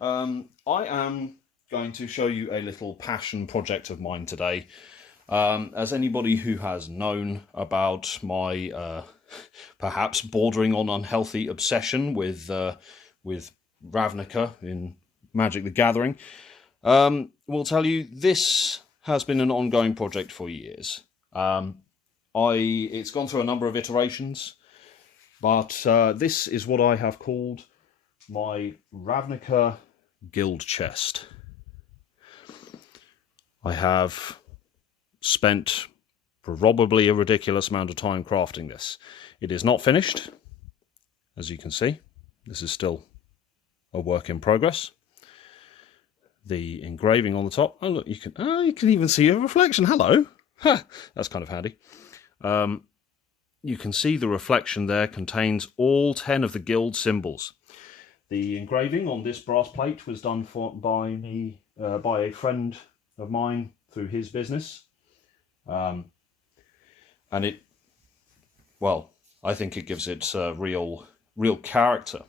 I am going to show you a little passion project of mine today. As anybody who has known about my perhaps bordering on unhealthy obsession with Ravnica in Magic the Gathering, will tell you this has been an ongoing project for years. It's gone through a number of iterations, but this is what I have called my Ravnica Guildchest. I have spent probably a ridiculous amount of time crafting this. It is not finished, as you can see. This is still a work in progress. The engraving on the top. Oh look, you can even see a reflection. Hello, that's kind of handy. You can see the reflection there contains all 10 of the guild symbols. The engraving on this brass plate was done by a friend of mine through his business, and I think it gives it real character.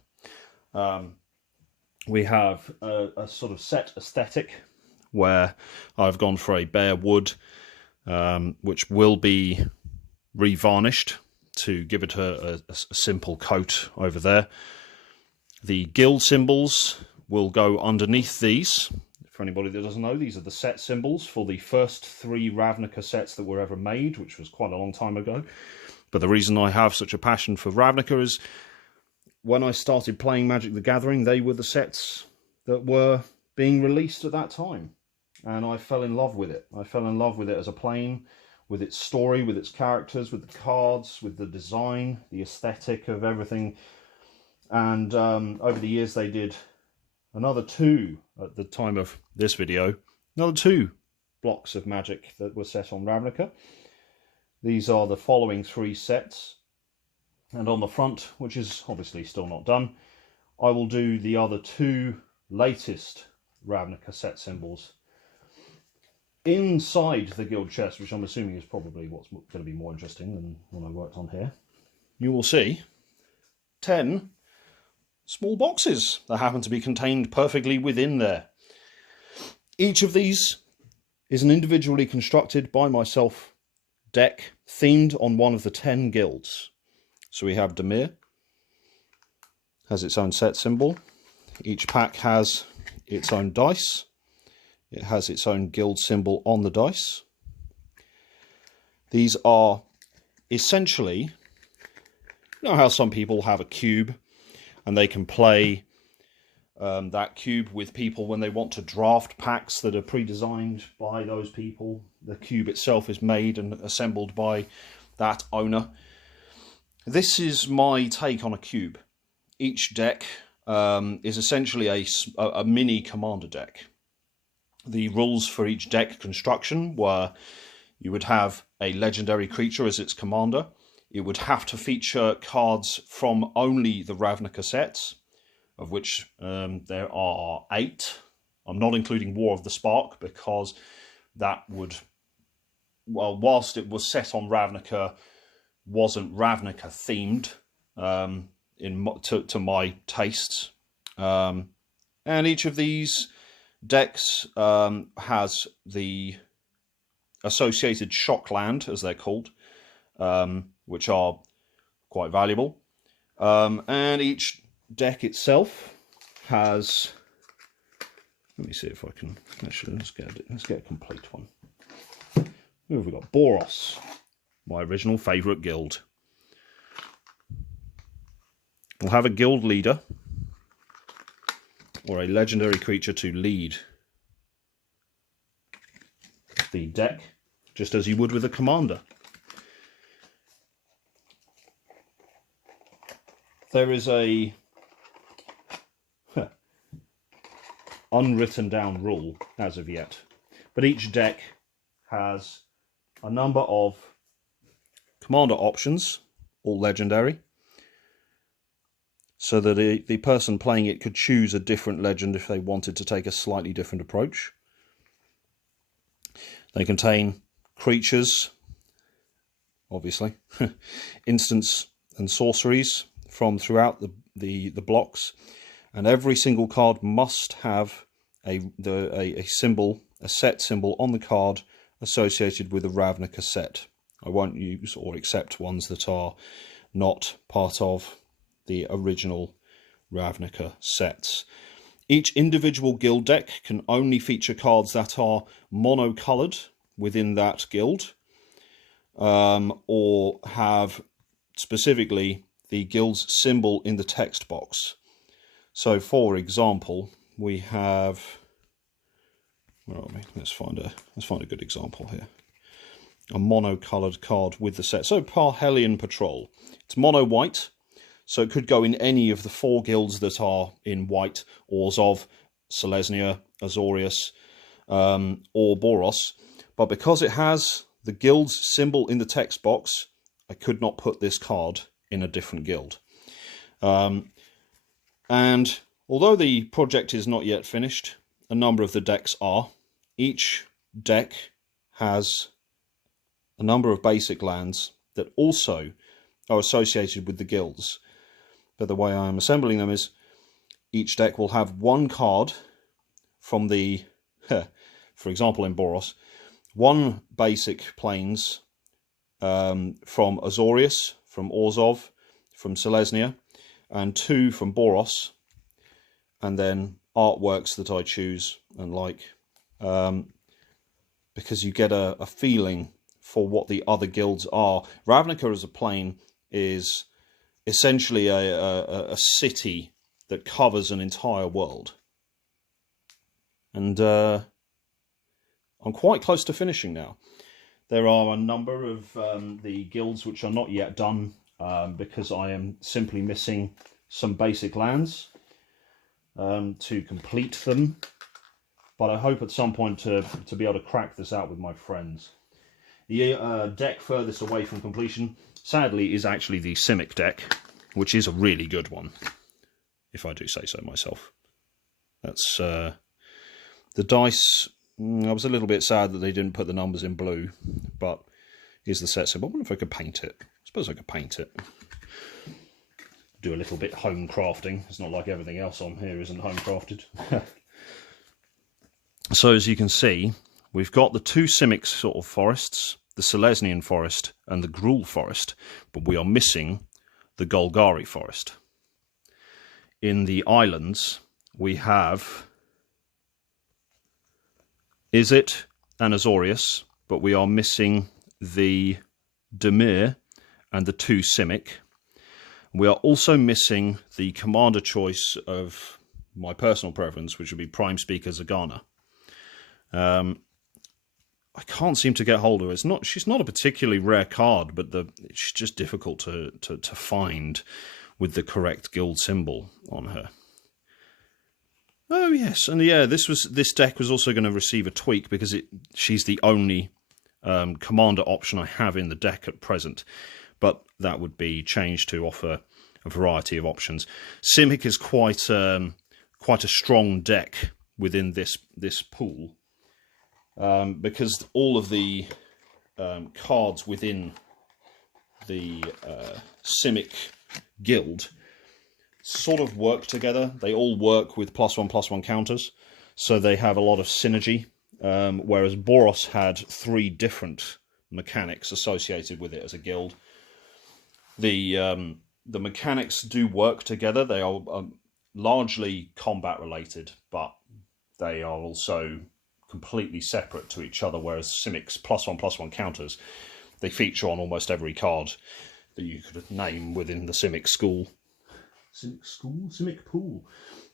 We have a sort of set aesthetic where I've gone for a bare wood, which will be revarnished to give it a simple coat over there. The guild symbols will go underneath these. For anybody that doesn't know, these are the set symbols for the first 3 Ravnica sets that were ever made, which was quite a long time ago. But the reason I have such a passion for Ravnica is when I started playing Magic the Gathering, they were the sets that were being released at that time. And I fell in love with it. I fell in love with it as a plane, with its story, with its characters, with the cards, with the design, the aesthetic of everything. And over the years they did another 2, at the time of this video, another 2 blocks of Magic that were set on Ravnica. These are the following 3 sets. And on the front, which is obviously still not done, I will do the other 2 latest Ravnica set symbols. Inside the guild chest, which I'm assuming is probably what's going to be more interesting than what I worked on here, you will see 10 small boxes that happen to be contained perfectly within there. Each of these is an individually constructed by myself deck themed on one of the 10 guilds. So we have Demir, has its own set symbol. Each pack has its own dice. It has its own guild symbol on the dice. These are essentially, you know how some people have a cube and they can play that cube with people when they want to draft packs that are pre-designed by those people. The cube itself is made and assembled by that owner. This is my take on a cube. Each deck is essentially a mini commander deck. The rules for each deck construction were you would have a legendary creature as its commander. It would have to feature cards from only the Ravnica sets, of which there are 8. I'm not including War of the Spark because that would, well, whilst it was set on Ravnica, wasn't Ravnica themed to my tastes. And each of these decks has the associated shock land, as they're called, which are quite valuable. And each deck itself has, let me see if I can, actually let's get a complete one. Who have we got? Boros, my original favourite guild. We'll have a guild leader or a legendary creature to lead the deck, just as you would with a commander. There is a unwritten down rule as of yet, but each deck has a number of commander options, all legendary, so that the person playing it could choose a different legend if they wanted to take a slightly different approach. They contain creatures, obviously, instants and sorceries from throughout the blocks, and every single card must have a symbol, a set symbol on the card associated with a Ravnica set. I won't use or accept ones that are not part of the original Ravnica sets. Each individual guild deck can only feature cards that are mono-coloured within that guild, or have specifically the guild's symbol in the text box. So, for example, we have, where are we? Let's find a good example here. A mono-coloured card with the set. So, Parhelion Patrol. It's mono-white, so it could go in any of the 4 guilds that are in white: Orzhov, Selesnya, Azorius, or Boros. But because it has the guild's symbol in the text box, I could not put this card in a different guild. And although the project is not yet finished, a number of the decks are. Each deck has a number of basic lands that also are associated with the guilds. But the way I am assembling them is each deck will have one card from the, for example in Boros, one basic planes from Azorius, from Orzhov, from Selesnya, and 2 from Boros, and then artworks that I choose and like, because you get a feeling for what the other guilds are. Ravnica as a plane is essentially a city that covers an entire world. And I'm quite close to finishing now. There are a number of the guilds which are not yet done, because I am simply missing some basic lands to complete them. But I hope at some point to be able to crack this out with my friends. The deck furthest away from completion, sadly, is actually the Simic deck, which is a really good one, if I do say so myself. That's the dice. I was a little bit sad that they didn't put the numbers in blue, but here's the set symbol. I wonder if I could paint it. I suppose I could paint it. Do a little bit home crafting. It's not like everything else on here isn't home crafted. So as you can see, we've got the 2 Simic sort of forests, the Selesnyan forest and the Gruul forest, but we are missing the Golgari forest. In the islands, we have Izzet and Azorius, but we are missing the Dimir and the 2 Simic. We are also missing the commander choice of my personal preference, which would be Prime Speaker Zagana. I can't seem to get hold of her. She's not a particularly rare card, but it's just difficult to find with the correct guild symbol on her. Oh yes, and yeah, this deck was also going to receive a tweak because she's the only commander option I have in the deck at present, but that would be changed to offer a variety of options. Simic is quite a strong deck within this pool, because all of the cards within the Simic guild sort of work together. They all work with +1/+1 counters, so they have a lot of synergy, whereas Boros had 3 different mechanics associated with it as a guild. The mechanics do work together. They are largely combat related, but they are also completely separate to each other, whereas Simic's +1/+1 counters, they feature on almost every card that you could name within the Simic school. Simic pool.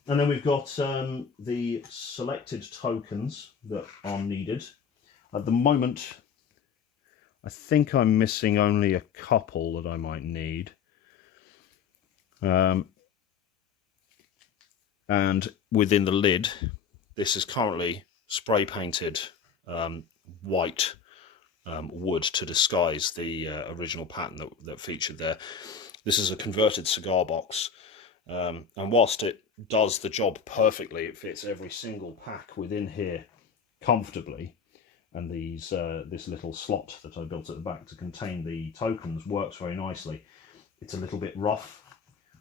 And then we've got the selected tokens that are needed. At the moment, I think I'm missing only a couple that I might need. And within the lid, this is currently spray painted white wood to disguise the original pattern that featured there. This is a converted cigar box, and whilst it does the job perfectly, it fits every single pack within here comfortably, and this little slot that I built at the back to contain the tokens works very nicely. It's a little bit rough,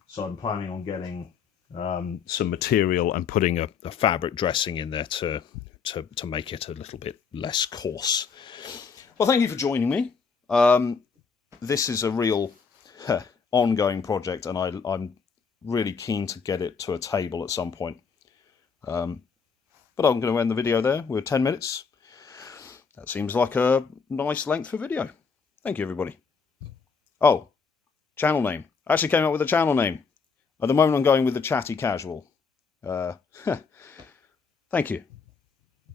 so I'm planning on getting some material and putting a fabric dressing in there to make it a little bit less coarse. Well, thank you for joining me. This is a real ongoing project, and I'm really keen to get it to a table at some point. But I'm going to end the video there. We're 10 minutes. That seems like a nice length for video. Thank you, everybody. Oh, channel name. I actually came up with a channel name. At the moment, I'm going with the Chatty Casual. Thank you.